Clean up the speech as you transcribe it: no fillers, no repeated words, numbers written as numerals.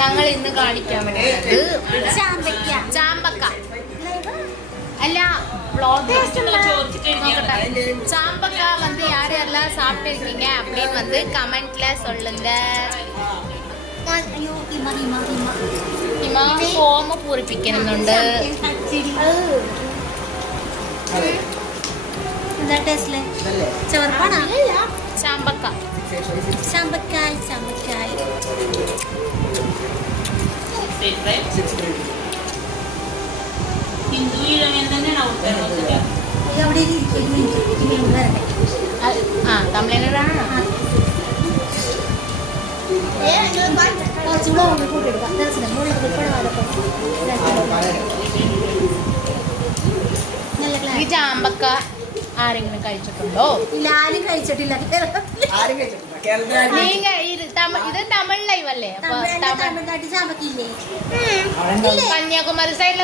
ഞങ്ങൾ ഇന്ന് കാണിക്കാൻ വേണ്ടിയത് ചാമ്പക്ക അല്ല വ്ളോഗ് നോക്കട്ടെ. சாம்பக்க வந்து யார் யாரெல்லாம் சாப்பிட்டுருக்கீங்க அப்படின்னு வந்து கமெண்ட்ல சொல்லுங்க. ഫോമ പൂരിപ്പിക്കുന്നുണ്ട്. ചാമ്പക്ക ചാമ്പക്കായ് ചാമ്പക്കായ് തമിഴ്നാടാണ്. ഈ ചാമ്പക്ക ആരെങ്കിലും കഴിച്ചിട്ടുണ്ടോ? ആരും കഴിച്ചിട്ടില്ല. ഇത് തമിഴ് ലൈവ് അല്ലേ? തമിഴ്നാട്ടിൽ ചാമ്പക്കില്ലേ? കന്യാകുമാരി സൈഡിൽ